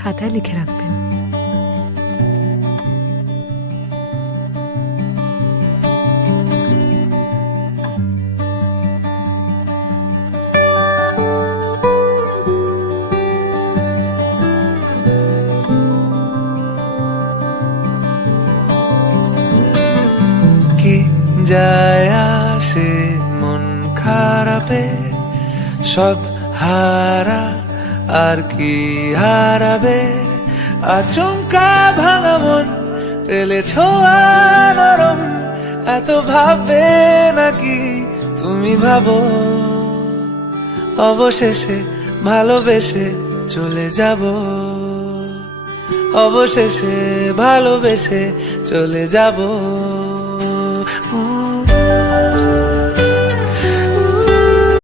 খাতায় লিখে রাখবেন। কি যায় আসে মন খারাপে, সব হারা আর কি হারাবে, আচমকা ভাঙা মন পেলে ছোঁয়া নরম, এত ভাববে নাকি তুমি ভাবো, অবশেষে ভালোবেসে চলে যাব, অবশেষে ভালোবেসে চলে যাব।